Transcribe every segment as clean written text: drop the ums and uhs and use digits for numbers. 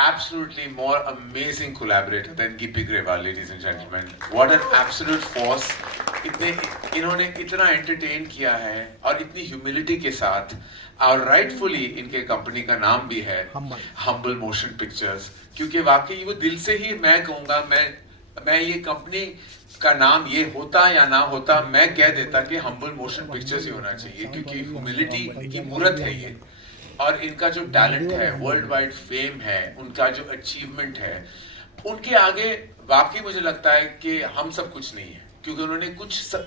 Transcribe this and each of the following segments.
absolutely more amazing collaborator than Gippy Grewal, ladies and gentlemen. What an absolute force. इन्होंने इतना entertain किया है और इतनी humility के साथ, और rightfully इनके कंपनी का नाम भी है Humble Motion Pictures, क्योंकि वाकई वो दिल से ही मैं कहूँगा, मैं ये कंपनी का नाम ये होता या ना होता, मैं कह देता कि Humble Motion Pictures ही होना चाहिए, क्योंकि humility की मूर्त है ये, और इनका जो टैलेंट है, वर्ल्ड वाइड फेम है, उनका जो अचीवमेंट है, उनके आगे वाकई मुझे लगता है कि हम सब कुछ नहीं है, क्योंकि उन्होंने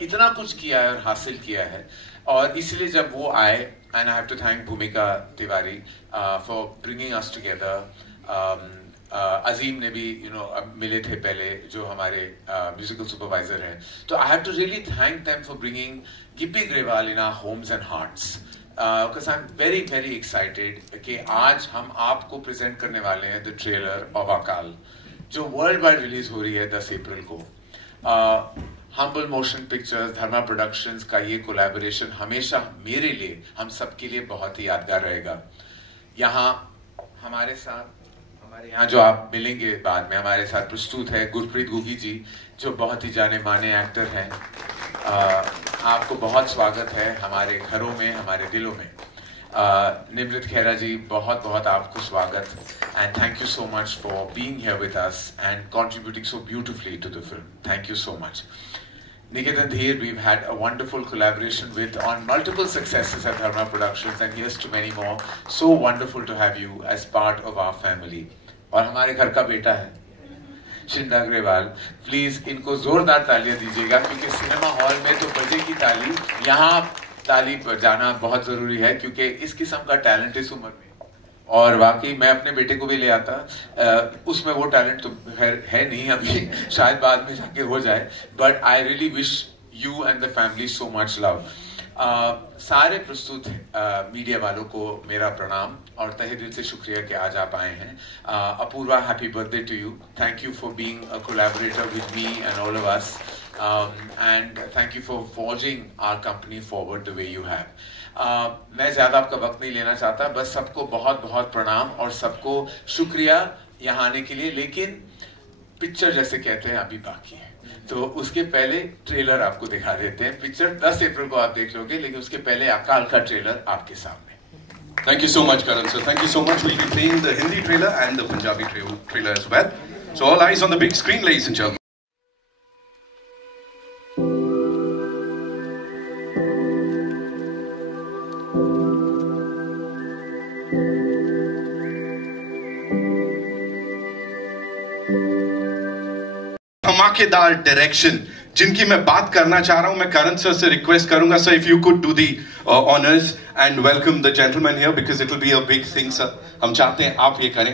इतना कुछ किया है और हासिल किया है. और इसलिए जब वो आए, and I have to thank Bhumika Tiwari for bringing us together. Azeem ने भी मिले थे पहले, जो हमारे म्यूजिकल सुपरवाइजर हैं, तो I have to really thank them for bringing Gippy Grewal in our homes and hearts. Because I'm very very excited कि आज हम आपको प्रेजेंट करने वाले हैं द ट्रेलर ऑफ अकाल, जो वर्ल्ड वाइड रिलीज हो रही है 10 अप्रैल को. हम्बल मोशन पिक्चर्स, धर्मा प्रोडक्शंस का ये कोलैबोरेशन हमेशा मेरे लिए, हम सबके लिए बहुत ही यादगार रहेगा. यहाँ हमारे यहाँ जो आप मिलेंगे बाद में, हमारे साथ प्रस्तुत है गुरप्रीत गुगी जी, जो बहुत ही जाने माने एक्टर हैं. आपको बहुत स्वागत है हमारे घरों में, हमारे दिलों में. निमृत खेरा जी, बहुत बहुत आपको स्वागत, and thank you so much for being here with us and contributing so beautifully to the film. Thank you so much. Niketan Dheer, we've had a wonderful collaboration with on multiple successes at Dharma Productions, and here's to many more. So wonderful to have you as part of our family. और हमारे घर का बेटा है शिंदा Grewal, please इनको जोरदार तालियां दीजिएगा, क्योंकि सिनेमा हॉल में तो बजेगी ताली, यहाँ ताली बजाना बहुत जरूरी है, क्योंकि इस किस्म का टैलेंट इस उम्र में, और वाकई मैं अपने बेटे को भी ले आता, उसमें वो टैलेंट तो है नहीं अभी, शायद बाद में जाके हो जाए, but I really wish you and the family so much love. सारे प्रस्तुत मीडिया वालों को मेरा प्रणाम और तहे दिल से शुक्रिया कि आज आप आए हैं. Apoorva, happy birthday to you. Thank you for being a collaborator with me and all of us, and thank you for forging our company forward the way you have. मैं ज्यादा आपका वक्त नहीं लेना चाहता, बस सबको बहुत बहुत प्रणाम और सबको शुक्रिया यहाँ आने के लिए. लेकिन पिक्चर जैसे कहते हैं अभी बाकी है, तो उसके पहले ट्रेलर आपको दिखा देते हैं. पिक्चर 10 अप्रैल को आप देख लोगे, लेकिन उसके पहले अकाल का ट्रेलर आपके सामने. Thank you so much, Karan sir. Thank you so much. We'll be playing the Hindi trailer and the Punjabi trailer as well. So all eyes on the big screen, ladies and gentlemen. धमाकेदार direction जिनकी मैं बात करना चाह रहा हूं, मैं करण sir से रिक्वेस्ट करूंगा, sir if you could do the honours and welcome the gentleman here, because it will be a big thing sir. हम चाहते हैं आप ये करें.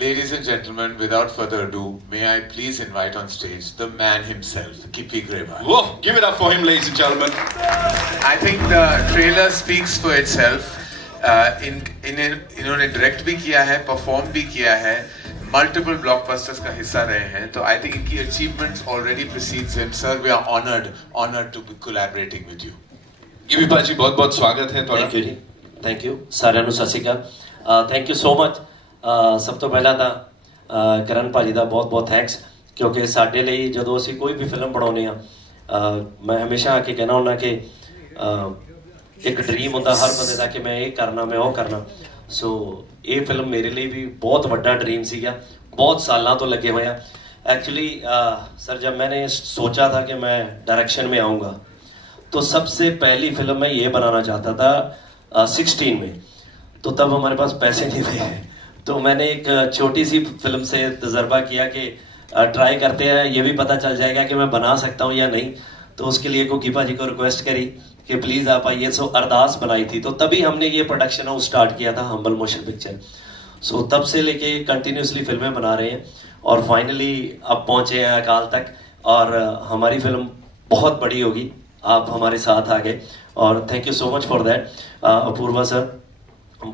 Ladies and gentlemen, without further ado, may I please invite on stage the man himself, Gippy Grewal. Whoa, give it up for him, ladies and gentlemen. I think the trailer speaks for itself. इन्होंने direct भी किया है, perform भी किया है, multiple blockbusters का हिस्सा रहे हैं, तो आई थिंक इनकी achievements already precedes him. Sir, we are honoured to be collaborating with you. Gippy भाजी, बहुत बहुत स्वागत है. थैंक यू जी, थैंक यू साਰਿਆਂ ਨੂੰ ਸਤਿ ਸ਼੍ਰੀ ਅਕਾਲ. Thank you so much. ਸਭ ਤੋਂ ਪਹਿਲਾਂ ਤਾਂ ਕਰਨ ਭਾਜੀ ਦਾ ਬਹੁਤ ਬਹੁਤ ਥੈਂਕਸ, ਕਿਉਂਕਿ ਸਾਡੇ ਲਈ ਜਦੋਂ ਅਸੀਂ ਕੋਈ ਵੀ ਫਿਲਮ ਬਣਾਉਂਦੇ ਆ, ਮੈਂ ਹਮੇਸ਼ਾ ਆ ਕੇ ਕਹਿਣਾ ਹੁੰਦਾ ਕਿ ਇੱਕ ਡ੍ਰੀਮ ਹੁੰਦਾ ਹਰ ਬੰਦੇ ਦਾ ਕਿ ਮੈਂ ਇਹ ਕਰਨਾ, ਮੈਂ ਉਹ ਕਰਨਾ. ਸੋ ਇਹ ਫਿਲਮ ਮੇਰੇ ਲਈ भी बहुत बड़ा ड्रीम ਸੀਗਾ, बहुत सालों तो लगे हुए हैं. एक्चुअली सर, जब मैंने सोचा था कि मैं डायरेक्शन में आऊँगा, तो सबसे पहली फिल्म मैं ये बनाना चाहता था 16 में, तो तब हमारे पास पैसे नहीं थे. तो मैंने एक छोटी सी फिल्म से तजर्बा किया कि ट्राई करते हैं, ये भी पता चल जाएगा कि मैं बना सकता हूँ या नहीं. तो उसके लिए को गिपा जी को रिक्वेस्ट करी कि प्लीज़ आप आइए. सो अरदास बनाई थी, तो तभी हमने ये प्रोडक्शन हाउस स्टार्ट किया था, हम्बल मोशन पिक्चर. सो तब से लेके कंटिन्यूसली फिल्में बना रहे हैं और फाइनली अब पहुँचे हैं अकाल तक, और हमारी फिल्म बहुत बड़ी होगी. आप हमारे साथ आ गए और thank you so much for that. Apoorva sir,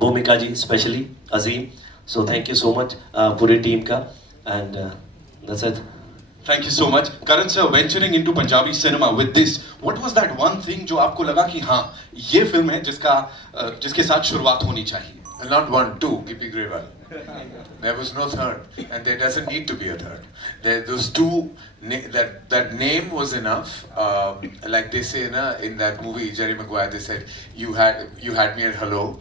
Bhumika ji, specially Azeem, so thank you so much पूरी टीम का. And that's it. Thank you so much. Karan sir, venturing into Punjabi cinema with this, what was that one thing जो आपको लगा कि हाँ ये film है जिसके साथ शुरुआत होनी चाहिए? Not one, two, Gippy Grewal. There was no third, and there doesn't need to be a third. Those two, that name was enough. Like they say in that movie, Jerry Maguire, they said, you had me at hello.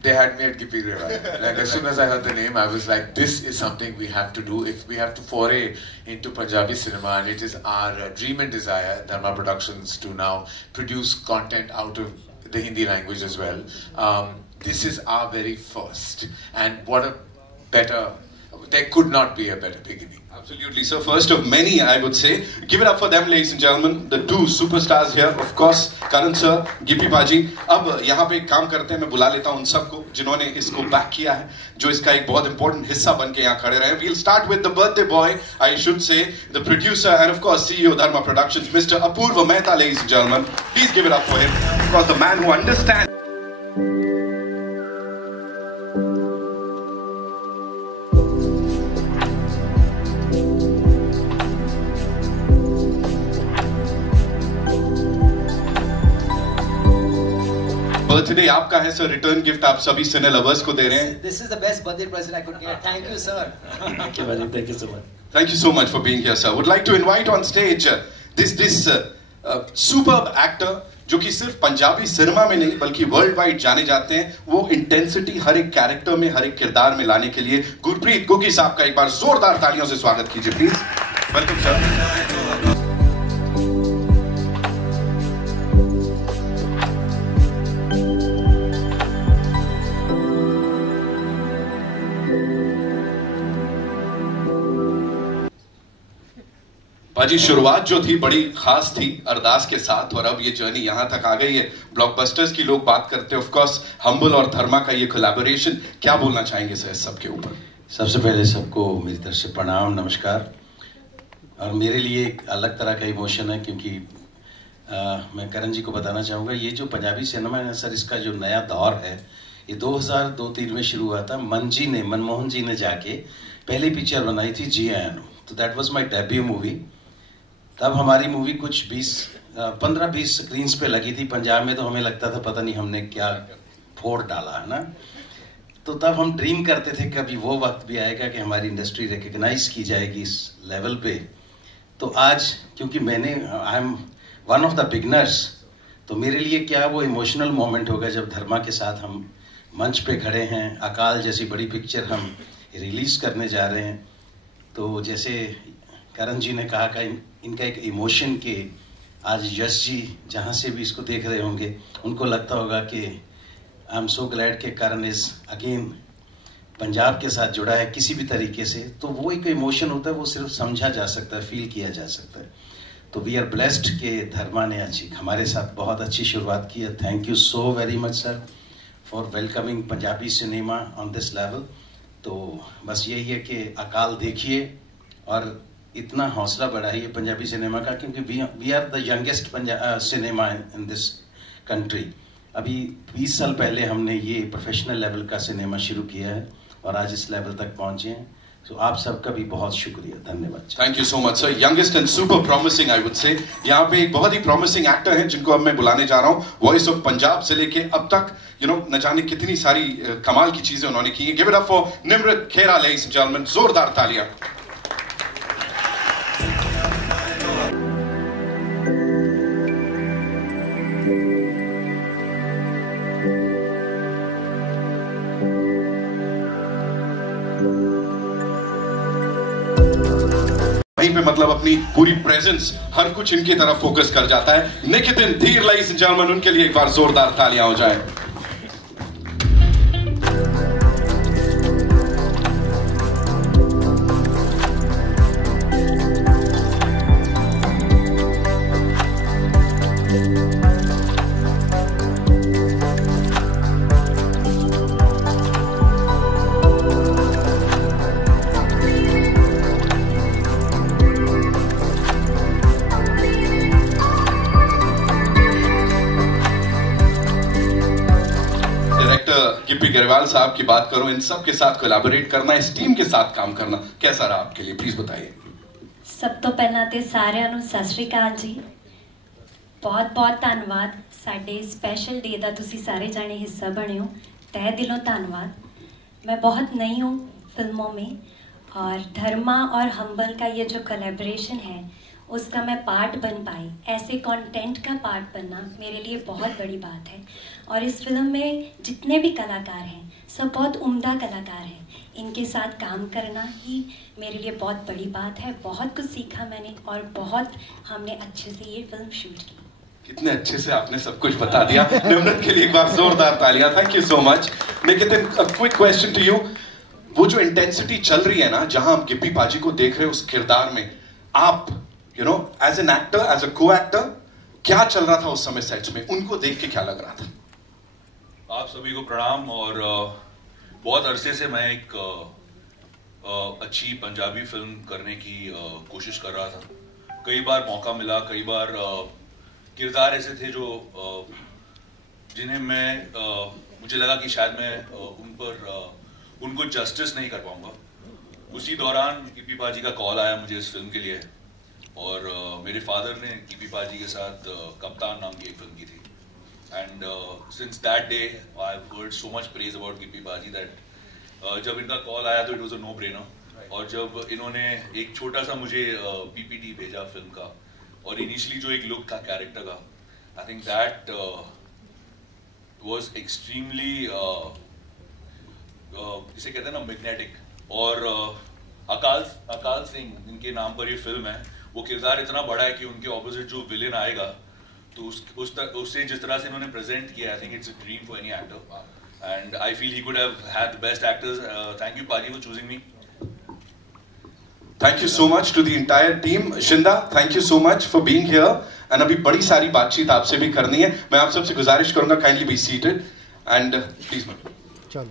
They had me at Gippy Grewal. Like as soon as I heard the name, I was like, this is something we have to do. If we have to foray into Punjabi cinema, and it is our dream and desire, Dharma Productions, to now produce content out of the Hindi language as well. This is our very first, and what a better, there could not be a better beginning. Absolutely, so first of many, I would say. Give it up for them, ladies and gentlemen, the two superstars here, of course, Karan sir, Gippy Paji. अब यहाँ पे एक काम करते हैं, मैं बुला लेता हूँ उन सबको जिन्होंने इसको बैक किया है, जो इसका एक बहुत important हिस्सा बन के यहाँ खड़े रहे. We'll start with the birthday boy, I should say, the producer and of course CEO Dharma Productions, Mr. Apurva Mehta, ladies and gentlemen. Please give it up for him, of course, the man who understands. Birthday आपका है sir, return gift आप सभी सिने lovers को दे रहे हैं. This is the best birthday present I could get. Thank you, sir. Thank you, Vajit. Thank you so much. Thank you so much for being here, sir. Would like to invite on stage this superb actor जो कि सिर्फ Punjabi cinema में नहीं बल्कि world wide जाने जाते हैं. वो इंटेंसिटी हर एक कैरेक्टर में, हर एक किरदार में लाने के लिए गुरप्रीत गुग्गी साहब का एक बार जोरदार तालियों से स्वागत कीजिए प्लीज. Welcome sir. बाजी शुरुआत जो थी बड़ी खास थी अरदास के साथ, और अब ये जर्नी यहाँ तक आ गई है. ब्लॉकबस्टर्स की लोग बात करते हैं, ऑफ कोर्स हम्बल और धर्मा का ये कोलैबोरेशन, क्या बोलना चाहेंगे सर इस सब के ऊपर? सबसे पहले सबको मेरी तरफ से प्रणाम, नमस्कार. और मेरे लिए एक अलग तरह का इमोशन है क्योंकि मैं करण जी को बताना चाहूँगा, ये जो पंजाबी सिनेमा है सर, इसका जो नया दौर है ये 2002-03 में शुरू हुआ था. मनमोहन जी ने जाके पहली पिक्चर बनाई थी जी आयानो, तो that was my debut movie. तब हमारी मूवी कुछ 15-20 स्क्रीन्स पे लगी थी पंजाब में, तो हमें लगता था पता नहीं हमने क्या फोड़ डाला है ना. तो तब हम ड्रीम करते थे कभी वो वक्त भी आएगा कि हमारी इंडस्ट्री रिकग्नाइज की जाएगी इस लेवल पे. तो आज क्योंकि I am one of the beginners, तो मेरे लिए क्या वो इमोशनल मोमेंट होगा जब धर्मा के साथ हम मंच पे खड़े हैं. अकाल जैसी बड़ी पिक्चर हम रिलीज करने जा रहे हैं. तो जैसे करण जी ने कहा कि इनका एक इमोशन के आज यश जी जहाँ से भी इसको देख रहे होंगे उनको लगता होगा कि आई एम सो ग्लैड कि करण इज अगेन पंजाब के साथ जुड़ा है किसी भी तरीके से. तो वो एक इमोशन होता है, वो सिर्फ समझा जा सकता है, फील किया जा सकता है. तो वी आर ब्लेस्ड कि धर्मा ने आज हमारे साथ बहुत अच्छी शुरुआत की है. Thank you so very much sir for welcoming Punjabi cinema on this level. तो बस यही है कि अकाल देखिए और इतना हौसला बढ़ाइए पंजाबी सिनेमा का, क्योंकि we are the youngest cinema in this country. अभी 20 साल पहले हमने ये प्रोफेशनल लेवल का सिनेमा शुरू किया है और आज इस लेवल तक पहुंचे हैं. तो आप सबका भी बहुत शुक्रिया, धन्यवाद. Thank you so much sir. Youngest and super promising I would say. यहाँ पे एक बहुत ही प्रॉमिसिंग एक्टर हैं जिनको अब मैं बुलाने जा रहा हूँ. वॉइस ऑफ पंजाब से लेके अब तक न जाने कितनी सारी कमाल की चीजें उन्होंने की है. Give it up for Nimrit Khera ladies and gentleman. जोरदार तालियां. पे मतलब अपनी पूरी प्रेजेंस हर कुछ इनकी तरफ फोकस कर जाता है. निकितिन धीर लेडीज एंड जेंटलमैन, उनके लिए एक बार जोरदार तालियां हो जाए. गिप्पी ग्रेवाल साहब की बात करूं, इन सब के साथ कोलैबोरेट करना, इस टीम के साथ काम करना कैसा रहा आपके लिए, प्लीज बताइए. सब तो पहला ते सारिਆਂ ਨੂੰ ਸਤਿ ਸ਼੍ਰੀ ਅਕਾਲ जी। बहुत बहुत धन्यवाद साडे स्पैशल डे का तुसी सारे जाने हिस्सा बने हो, तहे दिलों धन्यवाद। मैं बहुत नई हूँ फिल्मों में और धर्मा और हम्बल का ये जो कोलैबोरेशन है उसका मैं पार्ट बन पाई। ऐसे कंटेंट का पार्ट बनना मेरे लिए बहुत बड़ी बात है और इस फिल्म में जितने भी कलाकार हैं सब बहुत उम्दा कलाकार हैं। इनके साथ काम करना ही मेरे लिए बहुत बड़ी बात है। बहुत कुछ सीखा मैंने और बहुत हमने अच्छे से ये फिल्म शूट की। कितने अच्छे से आपने सब कुछ बता दिया। निम्रत के लिए एक बार जोरदार तालियां। Thank you so much. Niketan, a quick question to you. वो जो इंटेंसिटी चल रही है ना, जहां हम गिप्पी पाजी को देख रहे हो उस किरदार में, आप you know as an actor, as a co actor, क्या चल रहा था उस समय सेट्स में? उनको देख के क्या लग रहा था? आप सभी को प्रणाम। और बहुत अरसे से मैं एक अच्छी पंजाबी फिल्म करने की कोशिश कर रहा था। कई बार मौका मिला, कई बार किरदार ऐसे थे जो जिन्हें मुझे लगा कि शायद मैं उनको जस्टिस नहीं कर पाऊंगा। उसी दौरान गिप्पी पाजी का कॉल आया मुझे इस फिल्म के लिए और मेरे फादर ने गिप्पी पाजी के साथ कप्तान नाम की एक फिल्म की थी। And since that day I have heard so much praise about Gippy paji that जब इनका कॉल आया तो it was a no brainer. और जब इन्होंने एक छोटा सा मुझे पीपीटी भेजा फिल्म का और इनिशियली जो एक लुक था कैरेक्टर का, I think that was extremely जिसे कहते हैं ना मैग्नेटिक। और अकाल सिंह इनके नाम पर ये फिल्म है, वो किरदार इतना बड़ा है कि उनके ऑपोजिट जो विलेन आएगा तो उससे जिस तरह से इन्होंने प्रेजेंट किया, I think it's a dream for any actor and I feel he could have had the best actors. Thank you पाजी for choosing me. Thank you so much to the entire team. Shinda, thank you so much for being here and अभी बड़ी सारी बातचीत आपसे भी करनी है। मैं आप सबसे गुजारिश करूंगा, kindly be seated and please. चलो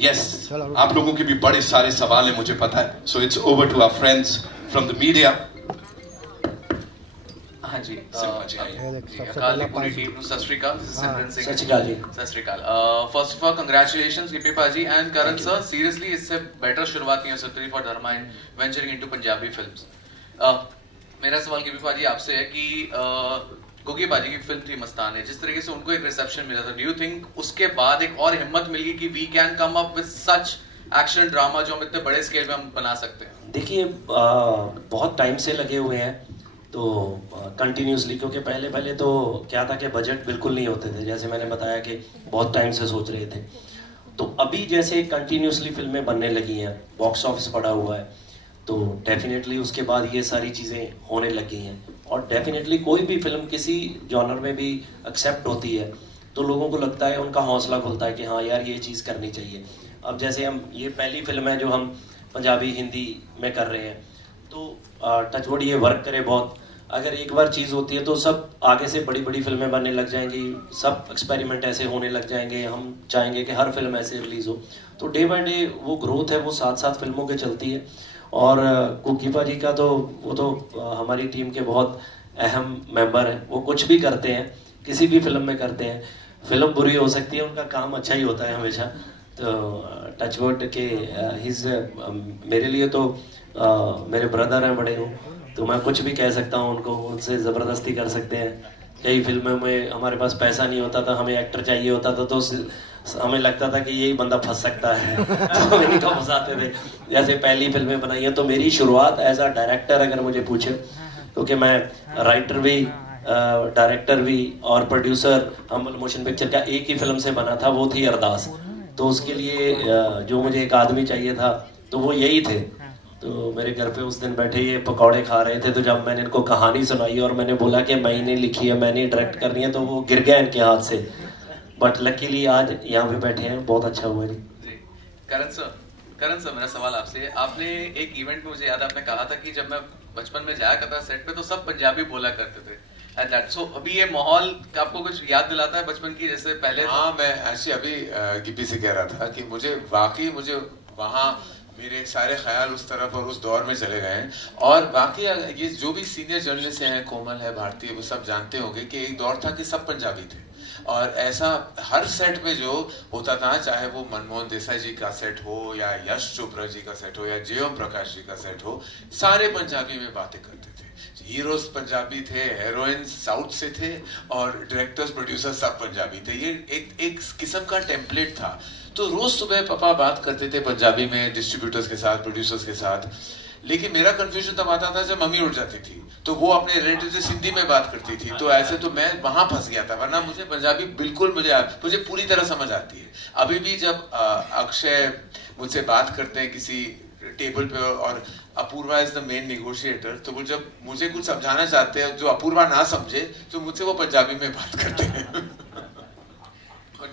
यस, आप लोगों के भी बड़े सारे सवाल हैं मुझे पता है, so it's over to our friends from the media. हाँ जी, अकाल दी पूरी टीम ਨੂੰ ਸਤਿ ਸ਼੍ਰੀ ਅਕਾਲ। ਸਿਮਰਨ ਸਿੰਘ ਸਤਿ ਸ਼੍ਰੀ ਅਕਾਲ ਜੀ। ਸਤਿ ਸ਼੍ਰੀ ਅਕਾਲ। First of all congratulations Gippy पाजी एंड करण सर। सीरियसली इससे बेटर शुरुआत नहीं हो सकती for Dharma in venturing into Punjabi films. मेरा सवाल गिप्पी पाजी आपसे है कि गोगी पाजी की फिल्म थी मस्तान है, जिस तरीके से उनको एक रिसेप्शन मिला था, डू यू थिंक उसके बाद एक और हिम्मत मिली कि we can come up with such action drama जो हम इतने बड़े स्केल में हम बना सकते हैं? देखिए, बहुत टाइम से लगे हुए हैं तो कंटिन्यूसली, क्योंकि पहले तो क्या था कि बजट बिल्कुल नहीं होते थे, जैसे मैंने बताया कि बहुत टाइम से सोच रहे थे। तो अभी जैसे कंटिन्यूसली फिल्में बनने लगी हैं, बॉक्स ऑफिस पड़ा हुआ है, तो डेफिनेटली उसके बाद ये सारी चीज़ें होने लगी हैं। और डेफिनेटली कोई भी फिल्म किसी जॉनर में भी एक्सेप्ट होती है तो लोगों को लगता है, उनका हौसला खुलता है कि हाँ यार ये चीज़ करनी चाहिए। अब जैसे हम, ये पहली फिल्म है जो हम पंजाबी हिंदी में कर रहे हैं, तो टचवुड ये वर्क करे बहुत। अगर एक बार चीज़ होती है तो सब आगे से बड़ी बड़ी फिल्में बनने लग जाएंगी, सब एक्सपेरिमेंट ऐसे होने लग जाएंगे। हम चाहेंगे कि हर फिल्म ऐसे रिलीज़ हो, तो डे बाय डे वो ग्रोथ है वो साथ साथ फिल्मों के चलती है। और कुकी पाजी का तो वो तो हमारी टीम के बहुत अहम मेंबर हैं, वो कुछ भी करते हैं, किसी भी फिल्म में करते हैं। फिल्म बुरी हो सकती है, उनका काम अच्छा ही होता है हमेशा। तो टचवुड के मेरे लिए तो मेरे ब्रदर हैं बड़े, हूँ तो मैं कुछ भी कह सकता हूँ उनको, उनसे ज़बरदस्ती कर सकते हैं। कई फिल्मों में हमारे पास पैसा नहीं होता था, हमें एक्टर चाहिए होता था, तो हमें लगता था कि यही बंदा फंस सकता है तो इनको फंसाते थे। जैसे पहली फिल्में बनाई हैं, तो मेरी शुरुआत एज अ डायरेक्टर अगर मुझे पूछे, क्योंकि मैं राइटर भी, डायरेक्टर भी और प्रोड्यूसर हम्बल मोशन पिक्चर का एक ही फिल्म से बना था, वो थी अरदास। तो उसके लिए जो मुझे एक आदमी चाहिए था तो वो यही थे। तो मेरे घर पे उस दिन बैठे ये पकौड़े खा रहे थे, तो जब मैंने इनको कहानी सुनाई और मैंने बोला कि मैंने लिखी है, मैंने डायरेक्ट करनी है, तो वो गिर गया इनके हाथ से। बट लकीली आज यहाँ पे बैठे हैं, बहुत अच्छा हुआ जी। करण सर मेरा सवाल आपसे है, आपने एक इवेंट में, मुझे याद है, आपने कहा था कि जब मैं बचपन में जाया करता सेट पे तो सब पंजाबी बोला करते थे। So, अभी ये माहौल आपको कुछ याद दिलाता है बचपन की, जैसे पहले? हाँ, मैं ऐसे अभी गिप्पी से कह रहा था कि मुझे वहाँ मेरे सारे ख्याल उस तरफ और उस दौर में चले गए हैं। और बाकी ये जो भी सीनियर जर्नलिस्ट हैं, कोमल है, भारती है, वो सब जानते होंगे कि एक दौर था कि सब पंजाबी थे। और ऐसा हर सेट में जो होता था, चाहे वो मनमोहन देसाई जी का सेट हो या यश चोपड़ा जी का सेट हो या जेओम प्रकाश जी का सेट हो, सारे पंजाबी में बातें करते थे। हीरोज पंजाबी थे, हीरोइंस साउथ से थे और डायरेक्टर्स प्रोड्यूसर्स सब पंजाबी थे। ये एक किस्म का टेम्पलेट था। तो रोज सुबह पापा बात करते थे पंजाबी में डिस्ट्रीब्यूटर्स के साथ, प्रोड्यूसर्स के साथ। लेकिन मेरा कंफ्यूजन तब आता था जब मम्मी उठ जाती थी तो वो अपने रिलेटिव से सिंधी में बात करती थी, तो ऐसे तो मैं वहां फंस गया था। वरना मुझे पंजाबी बिल्कुल मुझे पूरी तरह समझ आती है। अभी भी जब अक्षय मुझसे बात करते हैं किसी टेबल पे और Apoorva is the main negotiator, तो वो जब मुझे कुछ समझाना चाहते हैं जो अपूर्वा ना समझे तो मुझसे वो पंजाबी में बात करते हैं।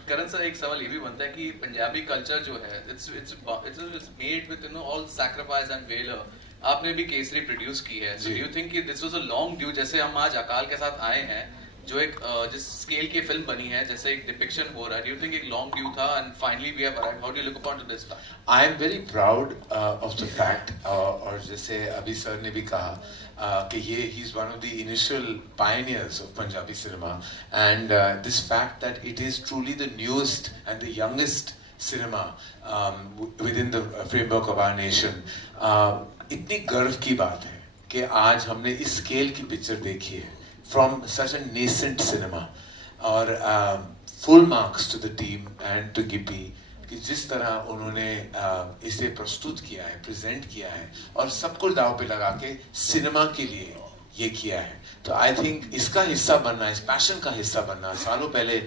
करण सर, एक सवाल ये भी बनता है कि पंजाबी कल्चर जो है it's made with all sacrifice and valor. आपने भी केसरी प्रोड्यूस की है, so do you think कि this was a long due? जैसे हम आज अकाल के साथ आए हैं, जो एक जिस स्केल की फिल्म बनी है, जैसे एक डिपिक्शन हो रहा है, do you think एक लॉन्ग ड्यू था and finally we have arrived? How do you look upon to this fact? I am very proud of the fact, और जैसे अभी सर ने भी कहा कि ये he is one of the initial pioneers of Punjabi cinema, and this fact that it is truly the newest and the youngest cinema within the framework of our nation, इतनी गर्व की बात है कि आज हमने इस स्केल की पिक्चर देखी है from such a nascent cinema, और full marks to the team and to Gippy कि जिस तरह उन्होंने इसे प्रस्तुत किया है, प्रेजेंट किया है और सब कुछ दाव पे लगा के सिनेमा के लिए ये किया है। तो आई थिंक इसका हिस्सा बनना, इस पैशन का हिस्सा बनना, सालों पहले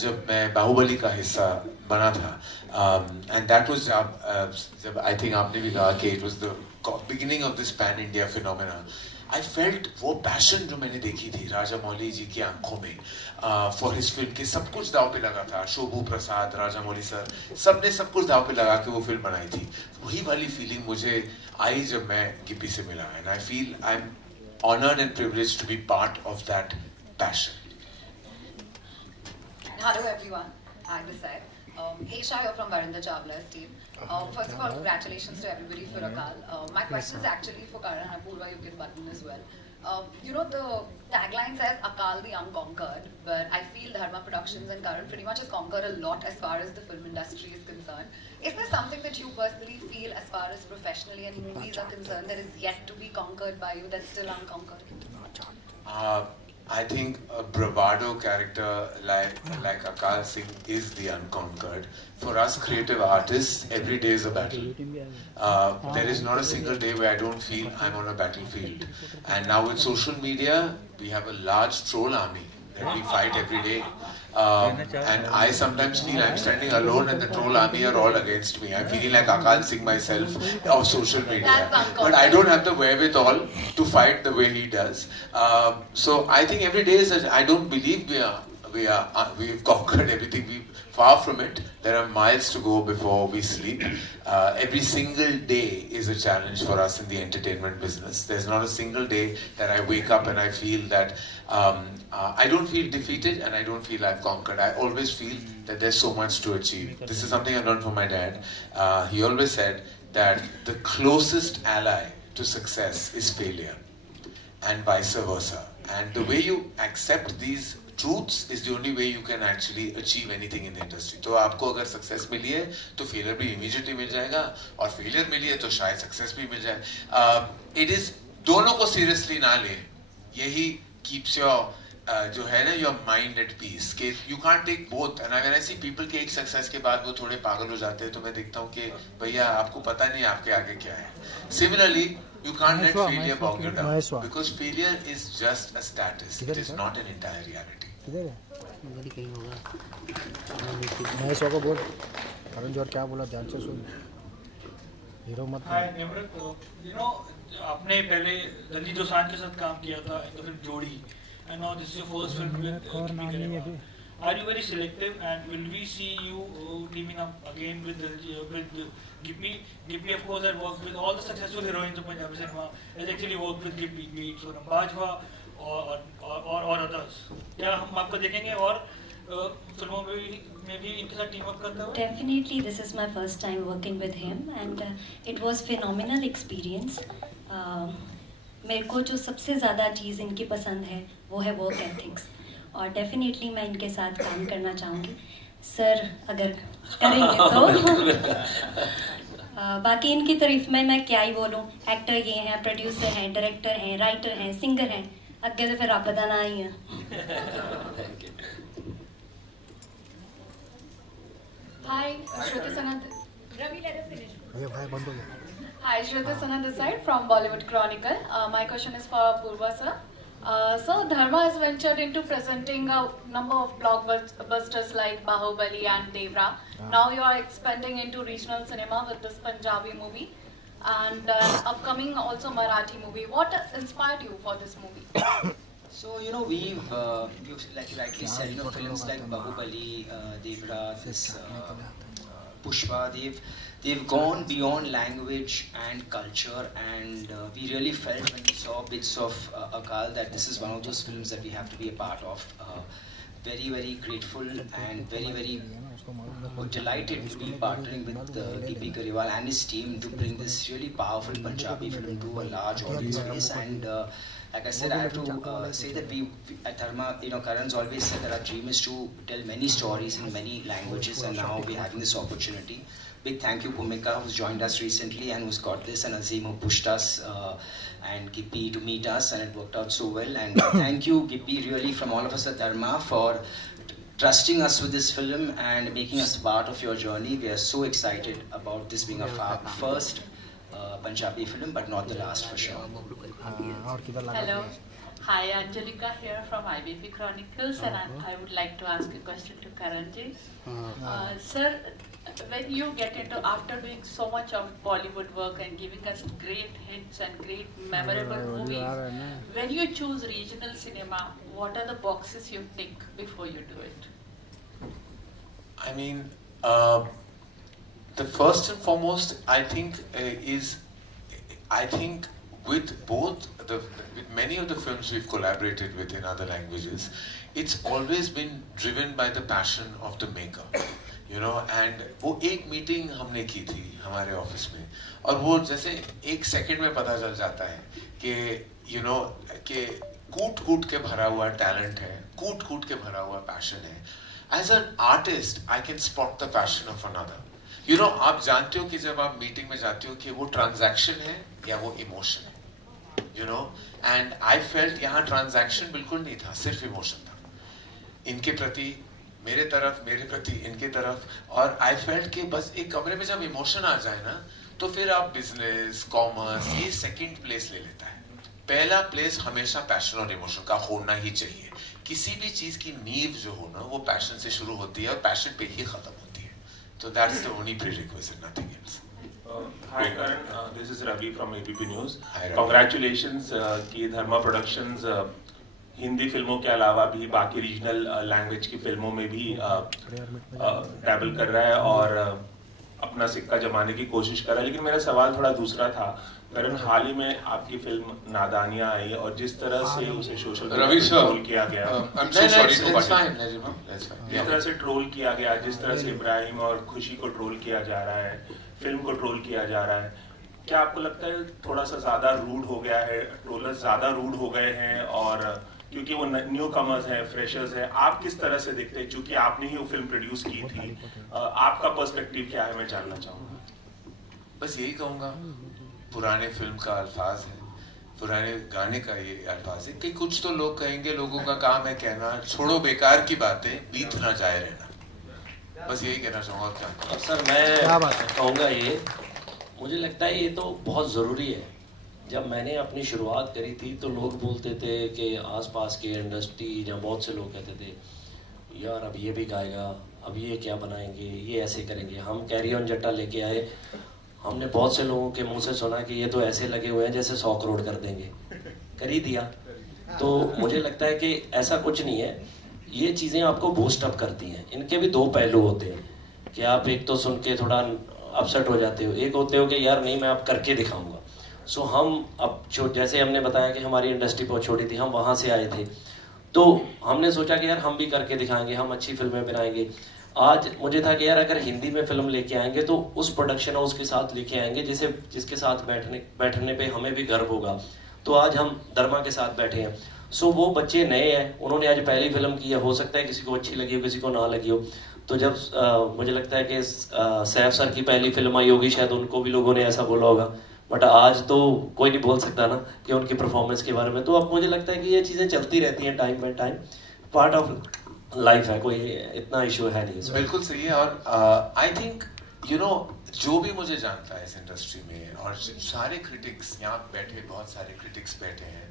जब मैं बाहुबली का हिस्सा बना था, एंड दैट वाज जब आई थिंक आपने भी कहा कि it was the beginning of this pan India phenomena. I felt वो पैशन जो मैंने देखी थी राजा मौली जी की आंखों में फॉर हिज फिल्म, के सब कुछ दाव पे लगा था। शोभू प्रसाद, राजा मौली सर, सबने सब कुछ दाव पे लगा के वो फिल्म बनाई थी। वही वाली फीलिंग मुझे आई जब मैं गिप्पी से मिला, and I feel I am honoured and privileged to be part of that passion. Hello everyone, I'm Desai. Hey Shah, you're from Varinder Chawla's team. First of all, congratulations to everybody for Akal. My question is actually for Karan and Apurva, you can button as well. You know, the tagline says Akal the Unconquered, but I feel Dharma Productions and Karan pretty much has conquered a lot as far as the film industry is concerned. Is there something that you personally feel as far as professionally and movies are concerned that is yet to be conquered by you, that's still unconquered? I think a bravado character like Akal Singh is the unconquered. For us creative artists, every day is a battle. There is not a single day where I don't feel I'm on a battlefield. And now with social media, we have a large troll army that we fight every day. And I sometimes feel I'm standing alone and the troll army are all against me. I'm feeling like Akal Singh myself of social media. But I don't have the wherewithal to fight the way he does. So I think every day is I don't believe we've conquered everything. Far from it. There are miles to go before we sleep. Every single day is a challenge for us in the entertainment business. There's not a single day that I wake up and I feel that I don't feel defeated and I don't feel I've conquered. I always feel that there's so much to achieve. This is something I learned from my dad. He always said that the closest ally to success is failure and vice versa. And the way you accept these truths is the only way you can actually achieve anything in the industry. तो आपको अगर success मिली है तो failure भी immediately मिल जाएगा, और failure मिली है तो शायद सक्सेस भी मिल जाए। इट इज दोनों को सीरियसली ना ले, यही कीप्स योर जो है ना योर माइंड एट पीस, कि you can't take both. And when I see people के एक सक्सेस के बाद वो थोड़े पागल हो जाते हैं, तो मैं देखता हूँ कि भैया आपको पता नहीं आपके आगे क्या है। Similarly you can't let failure bog you down, because failure is just a status. It is not an entire reality. Mahesh को बोल, करण जोर क्या बोला ध्यान से सुन, हीरो मत। You know, आपने पहले रंजीत दोसांझ के साथ काम किया था इन द फिल्म जोड़ी, and now this is your first film with Gippy Grewal. Are you very selective, and will we see you teaming up again with Gippy? Gippy, of course, has worked with all the successful heroines of Punjabi cinema. Has actually worked with Gippy, be it Sonam Bajwa or others. क्या हम आपको देखेंगे और फिल्मों में भी इनके साथ टीम अप करते हुए? Definitely, this is my first time working with him, and it was phenomenal experience. मेरे को जो सबसे ज़्यादा चीज़ इनकी पसंद है वो है वर्क एथिक्स। और डेफिनेटली मैं इनके साथ काम करना चाहूँगी सर, अगर करेंगे तो। बाकी इनकी तारीफ में मैं क्या ही बोलूँ, एक्टर ये हैं, प्रोड्यूसर हैं, डायरेक्टर हैं, राइटर हैं, सिंगर हैं, अगे तो फिर रब दा नाम ही है। Hi, Shruti Sanand. अरे भाई बंद हो गया। Hi, Shruti Sanand this side from Bollywood Chronicle. My question is for Purva sir. So Dharma has ventured into presenting a number of blockbusters like Bahubali and Devra. Now you are expanding into regional cinema with this Punjabi movie and upcoming also Marathi movie. What inspired you for this movie? So we've like you rightly said, films like Bahubali, Devra, this Pushpa, they've gone beyond language and culture, and we really felt when we saw bits of Akal that this is one of those films that we have to be a part of. Very, very grateful and very, very delighted to be partnering with Gippy Grewal and his team to bring this really powerful Punjabi film to a large audience base. And like I said, I have to say that we at Dharma, Karan's always said that our dream is to tell many stories in many languages, and now we're having this opportunity. Big thank you Bhumika, who's joined us recently and who's got this, and Azim who pushed us and Gippy to meet us, and it worked out so well. And thank you Gippy, really, from all of us at Dharma, for trusting us with this film and making us part of your journey. We are so excited about this being our first Punjabi film, but not the last for sure. Hello. Hi, Angelika here from IBP Chronicles, and I would like to ask a question to Karanji. Sir, when you get into, after doing so much of Bollywood work and giving us great hits and great memorable movies, when you choose regional cinema, what are the boxes you tick before you do it? I mean, the first and foremost, I think, with many of the films we've collaborated with in other languages, it's always been driven by the passion of the maker, and वो एक meeting हमने की थी हमारे office में, और वो जैसे एक सेकंड में पता चल जाता है कि कि कूट के भरा हुआ टैलेंट है, कूट के भरा हुआ पैशन है. As an artist, I can spot the passion of another. आप जानते हो कि जब आप मीटिंग में जाते हो कि वो ट्रांजैक्शन है या वो इमोशन है, and I felt यहाँ ट्रांजैक्शन बिल्कुल नहीं था, सिर्फ इमोशन था, इनके प्रति मेरे प्रति इनके तरफ. और I felt कि बस एक कमरे में जब इमोशन आ जाए ना, तो फिर आप बिजनेस, कॉमर्स, ये सेकंड प्लेस ले लेता है. पहला प्लेस हमेशा पैशन और इमोशन का होना ही चाहिए. किसी भी चीज की नींव जो हो ना, वो पैशन से शुरू होती है और पैशन पे ही खत्म होती है. So that's the only prerequisite, nothing else. Hi Karan, this is Ravi from ABP News. Congratulations कि धर्मा प्रोडक्शंस हिंदी फिल्मों के अलावा भी बाकी रीजनल लैंग्वेज की फिल्मों में भी डैबल कर रहा है और अपना सिक्का जमाने की कोशिश कर रहा है. लेकिन मेरा सवाल थोड़ा दूसरा था. करण, हाल ही में आपकी फिल्म नादानियां आई और जिस तरह से उसे सोशल मीडिया पर ट्रोल किया गया, जिस तरह से ट्रोल किया गया, जिस तरह से इब्राहिम और खुशी को ट्रोल किया जा रहा है, फिल्म को ट्रोल किया जा रहा है, क्या आपको लगता है थोड़ा सा ज्यादा रूड हो गया है, ट्रोलर्स ज्यादा रूड हो गए हैं? और क्योंकि वो न्यू कमर्स हैं, फ्रेशर्स हैं, आप किस तरह से देखते हैं? क्योंकि आपने ही वो फिल्म प्रोड्यूस की थी, आपका पर्सपेक्टिव क्या है, मैं जानना चाहूँगा. बस यही कहूँगा, पुराने फिल्म का अल्फाज है, पुराने गाने का ये अल्फाज है कि कुछ तो लोग कहेंगे, लोगों का काम है कहना, छोड़ो बेकार की बातें, बीत ना जाए रहना. बस यही कहना चाहूँगा. और क्या सर, मैं कहूँगा ये, मुझे लगता है ये तो बहुत ज़रूरी है. जब मैंने अपनी शुरुआत करी थी तो लोग बोलते थे कि आसपास के इंडस्ट्री या बहुत से लोग कहते थे यार अब ये भी गाएगा, अब ये क्या बनाएंगे, ये ऐसे करेंगे. हम कैरी ऑन जट्टा लेके आए, हमने बहुत से लोगों के मुंह से सुना कि ये तो ऐसे लगे हुए हैं जैसे 100 करोड़ कर देंगे, कर ही दिया. तो मुझे लगता है कि ऐसा कुछ नहीं है, ये चीज़ें आपको बूस्ट अप करती हैं. इनके भी दो पहलू होते हैं कि आप एक तो सुन के थोड़ा अपसेट हो जाते हो, एक होते हो कि यार नहीं मैं आप करके दिखाऊंगा. सो हम अब जैसे हमने बताया कि हमारी इंडस्ट्री बहुत छोटी थी, हम वहाँ से आए थे, तो हमने सोचा कि यार हम भी करके दिखाएंगे, हम अच्छी फिल्में बनाएंगे. आज मुझे था कि यार अगर हिंदी में फिल्म लेके आएंगे तो उस प्रोडक्शन हाउस के साथ लेके आएंगे जिसके साथ बैठने पे हमें भी गर्व होगा. तो आज हम धर्मा के साथ बैठे हैं. सो वो बच्चे नए हैं, उन्होंने आज पहली फिल्म की है, हो सकता है किसी को अच्छी लगी हो, किसी को ना लगी हो। तो जब मुझे लगता है कि सैफ सर की पहली फिल्म आई होगी, शायद उनको भी लोगों ने ऐसा बोला होगा, बट आज तो कोई नहीं बोल सकता ना कि उनकी परफॉर्मेंस के बारे में। तो अब मुझे लगता है कि ये चीज़ें चलती रहती हैं, time by time part of life है, कोई इतना इशू है नहीं। बिल्कुल सही है। और आई थिंक जो भी मुझे जानता है इस इंडस्ट्री में, और सारे क्रिटिक्स यहाँ बैठे, बहुत सारे क्रिटिक्स बैठे हैं,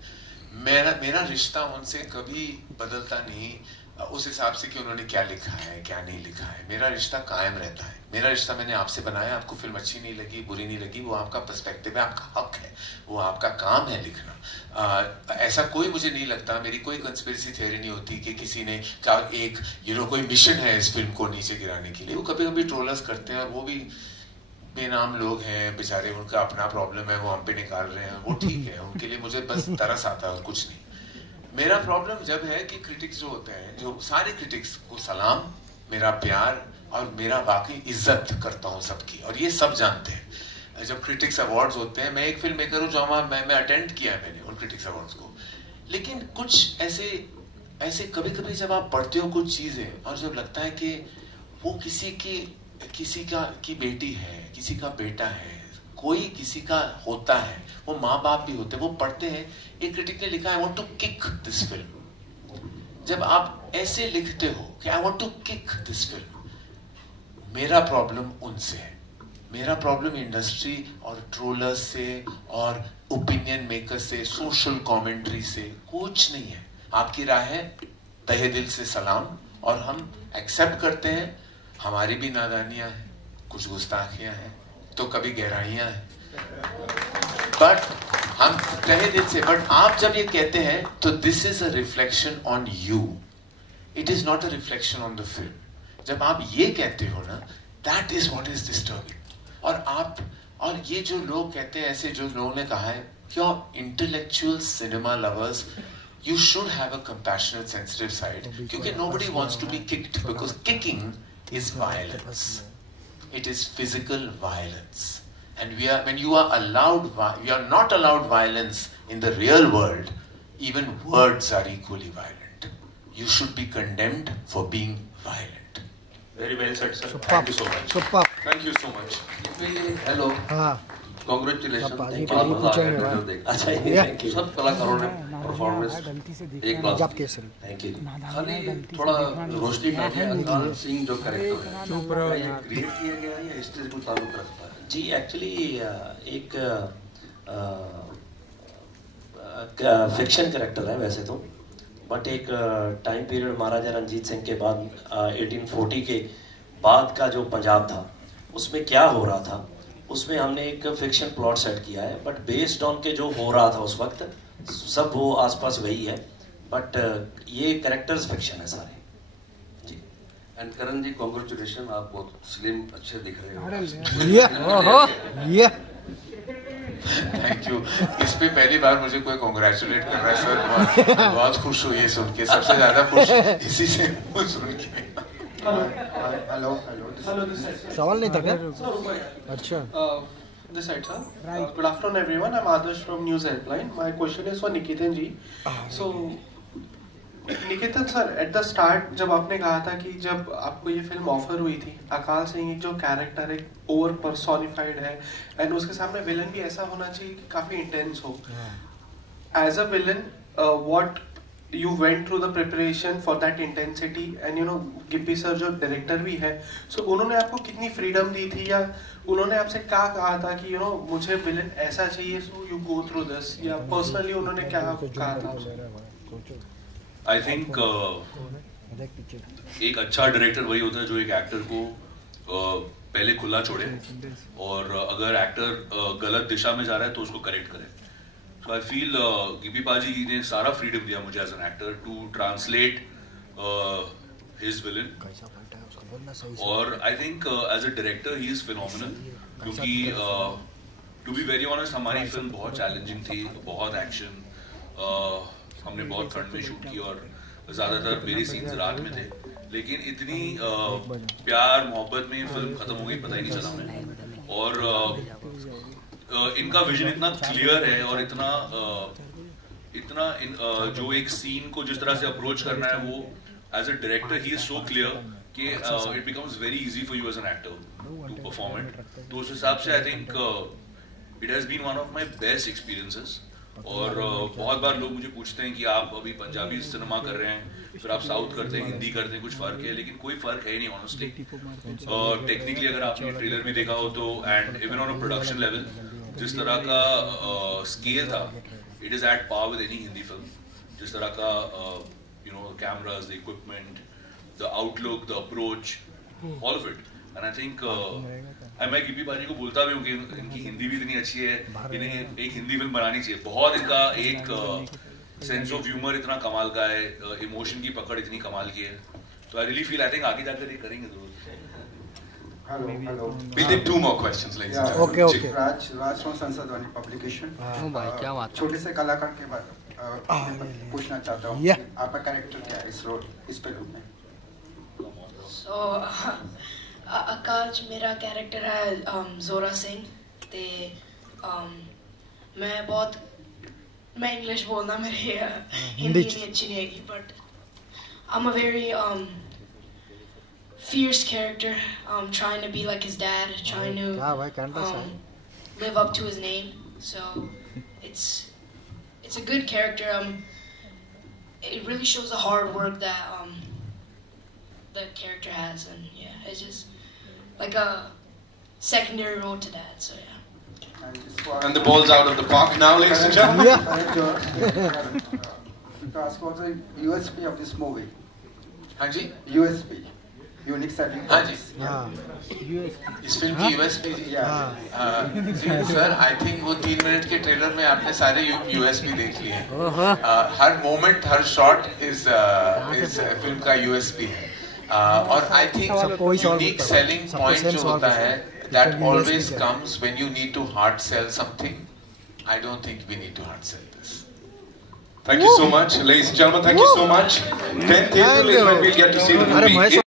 मेरा रिश्ता उनसे कभी बदलता नहीं उस हिसाब से कि उन्होंने क्या लिखा है क्या नहीं लिखा है। मेरा रिश्ता कायम रहता है। मेरा रिश्ता मैंने आपसे बनाया, आपको फिल्म अच्छी नहीं लगी, बुरी नहीं लगी, वो आपका पर्सपेक्टिव है, आपका हक है, वो आपका काम है लिखना। ऐसा कोई मुझे नहीं लगता, मेरी कोई कंस्पिरेसी थ्योरी नहीं होती कि किसी ने एक कोई मिशन है इस फिल्म को नीचे गिराने के लिए। वो कभी कभी ट्रोलर्स करते हैं और वो भी बेनाम लोग हैं बेचारे, उनका अपना प्रॉब्लम है, वो हम पे निकाल रहे हैं, वो ठीक है, उनके लिए मुझे बस तरस आता है और कुछ नहीं। मेरा प्रॉब्लम जब है कि क्रिटिक्स जो होते हैं, जो सारे क्रिटिक्स को सलाम, मेरा प्यार और मेरा वाकई इज्जत करता हूँ सबकी, और ये सब जानते हैं। जब क्रिटिक्स अवार्ड्स होते हैं, मैं एक फिल्म मेकर हूँ जो मैं अटेंड किया है मैंने उन क्रिटिक्स अवार्ड्स को, लेकिन कुछ ऐसे कभी कभी जब आप पढ़ते हो कुछ चीजें और जब लगता है कि वो किसी की बेटी है, किसी का बेटा है, कोई किसी का होता है, वो माँ बाप भी होते हैं, वो पढ़ते हैं। एक क्रिटिक ने लिखा, I want to kick this film. जब आप ऐसे लिखते हो कि I want to kick this film, मेरा प्रॉब्लम उनसे है, मेरा प्रॉब्लम इंडस्ट्री और ट्रोलर्स से और ओपिनियन मेकर से, सोशल कमेंट्री से कुछ नहीं है। आपकी राय है, तहे दिल से सलाम, और हम एक्सेप्ट करते हैं। हमारी भी नादानियां हैं, कुछ गुस्ताखियां हैं, तो कभी गहराइयां हैं, बट हम तहे दिल से। बट आप जब ये कहते हैं तो this is a reflection on you, it is not a reflection on the film. जब आप ये कहते हो ना, that is what is disturbing. और ये जो लोग कहते हैं, ऐसे जो लोगों ने कहा है, क्यों intellectual cinema lovers, you should have a compassionate, sensitive side, क्योंकि nobody wants to be kicked, because kicking is violence. It is physical violence, and when you are not allowed violence in the real world. Even words are equally violent. You should be condemned for being violent. Very well said, sir. Thank you so much. Thank you so much. Hello. Congratulations. सब कलाकारों ने performance एक class. Thank you. खाली थोड़ा रोशनी में अवतार सिंह जो character है, ये क्रिएट किया गया है या हिस्ट्री को ताल्लुक रखता है? जी एक्चुअली एक फिक्शन कैरेक्टर है वैसे तो, बट एक टाइम पीरियड महाराजा रंजीत सिंह के बाद 1840 के बाद का जो पंजाब था, उसमें क्या हो रहा था, उसमें हमने एक फिक्शन प्लॉट सेट किया है, बट बेस्ड ऑन के जो हो रहा था उस वक्त, सब वो आसपास वही है, बट ये कैरेक्टर्स फिक्शन है सारे जी। एंड करण जी, कांग्रेचुलेशन, आप बहुत स्लिम अच्छे दिख रहे हो। Thank you. इस पे पहली बार मुझे कोई कांग्रेचुलेट कर रहा है सर, बहुत खुश हुई है सुन के, सबसे ज्यादा खुश इसी से सुन के। हेलो सवाल नहीं था क्या? अच्छा। This side, sir. Good afternoon, everyone. I'm Adarsh from News Helpline. My question is for Nikitan ji. So, Nikitan sir, at the start जब आपने कहा था कि जब आपको ये फिल्म ऑफर हुई थी, अकाल सिंह जो कैरेक्टर एक ओवर पर्सोनिफाइड है, एंड उसके सामने विलन भी ऐसा होना चाहिए कि काफी इंटेंस हो। As a villain, what you went through the preparation for that intensity, and Gippy sir जो डायरेक्टर भी है, so उन्होंने आपको कितनी फ्रीडम दी थी, या उन्होंने आपसे क्या कहा था कि मुझे विलन ऐसा चाहिए, so you go through this, या पर्सनली उन्होंने क्या कहा था? आई थिंक एक अच्छा डायरेक्टर वही होता है जो एक एक्टर को पहले खुला छोड़े, और अगर एक्टर गलत दिशा में जा रहा है तो उसको करेक्ट करे। So I feel गिप्पी पाजी ने सारा फ्रीडम दिया मुझे as an actor to translate his villain, और I think as a director he is phenomenal, क्योंकि टू बी वेरी ऑनेस्ट हमारी फिल्म बहुत चैलेंजिंग थी, बहुत एक्शन, हमने बहुत ठंड में शूट की और ज्यादातर मेरे सीन्स रात में थे, लेकिन इतनी प्यार मोहब्बत में फिल्म खत्म हो गई पता ही नहीं चला हमें। और इनका विजन इतना क्लियर है और इतना इतना जो एक सीन को जिस तरह से अप्रोच करना है वो as a director he is so clear कि it becomes very easy for you as an actor to perform it. तो उस हिसाब से I think it has been one of my best experiences. और बहुत बार लोग मुझे पूछते हैं कि आप अभी पंजाबी सिनेमा कर रहे हैं, फिर आप साउथ करते हैं, हिंदी करते हैं, कुछ फर्क है? लेकिन कोई फर्क है नहीं ऑनेस्टली. टेक्निकली अगर आपने ट्रेलर भी देखा हो तो, and even on a production level जिस तरह का स्केल था, it is at par with any Hindi film. जिस तरह का you know cameras, the equipment, the outlook, the approach, all of it. And I think मैं गिप्पी पाजी को बोलता भी हूँ कि इनकी हिंदी भी इतनी अच्छी है, इन्हें एक हिंदी फिल्म बनानी चाहिए. बहुत इनका एक सेंस ऑफ ह्यूमर इतना कमाल का है, इमोशन की पकड़ इतनी कमाल की है. तो I really feel I think आगे जाकर ये करेंगे जरूर. Hello. We'll take 2 more questions, ladies and gentlemen. Okay. Raj from Sansadwani Publication. क्या बात. छोटे से कलाकार के बाद पूछना चाहता हूँ आपका कैरेक्टर क्या है इस रोल, इस फिल्म में? So आकाश मेरा कैरेक्टर है जोरा सिंह. ते मैं इंग्लिश बोलना मेरे हिंदी नहीं अच्छी नहीं आएगी, but I'm a very fierce character, trying to be like his dad, trying to live up to his name. So it's a good character. It really shows the hard work that the character has, and yeah, it's just like a secondary role to that. So yeah. And the ball's out of the park now, ladies and gentlemen. To ask about the USP of this movie. हाँ जी. USP. Unique selling points. हाँ जी. इस film की USP sir, I think वो 3 minute के trailer में आपने सारे USP देख लिए हैं. हर मोमेंट, हर शॉट इस फिल्म का USP है. और I think unique selling point जो होता है, that always comes when you need to hard sell something. I don't think we need to hard sell this. Thank you so much, ladies and gentlemen. Thank you so much. 10th April is when we'll get to see the movie.